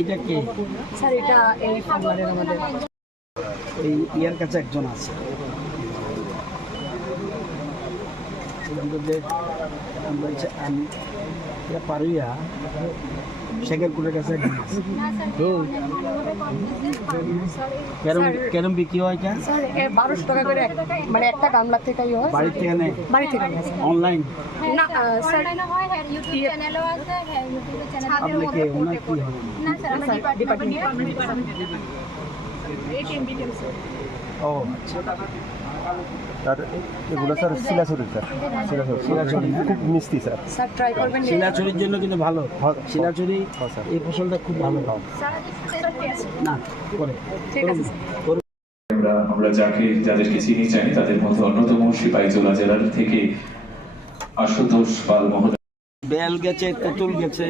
এটা কে স্যার এটা এই ফার্মারের আমাদের এই ইয়ার কাছে একজন আছে বলছে আমি পারুইয়া শেখের কুলের কাছে কেরম বিক্রি হয় কেন স্যার 1200 টাকা করে মানে একটা গামলা থেকেই হয় বাড়ি থেকে নেই বাড়ি থেকে নেয় অনলাইন না স্যার হয় হ্যাঁ ইউটিউব চ্যানেলও আছে হ্যাঁ ইউটিউব চ্যানেল আপনি কি ওনার কি হবে না স্যার আমরা ডিপার্টমেন্ট ও আচ্ছা আর এগুলো স্যার শিলাছড়ি স্যার শিলাছড়ি খুব মিষ্টি স্যার স্যার ট্রাই করবেন শিলাচুরির জন্য কিন্তু ভালো শিলাচুরি স্যার এই ফসলটা খুব ভালো না করে ঠিক আছে স্যার আমরা যাদেরকে চিনি জানি তাদের মধ্যে অন্যতম সিপাহীজলা জেলার থেকে আশুতোষ পাল মহোদয় বেল গেছে তেঁতুল গেছে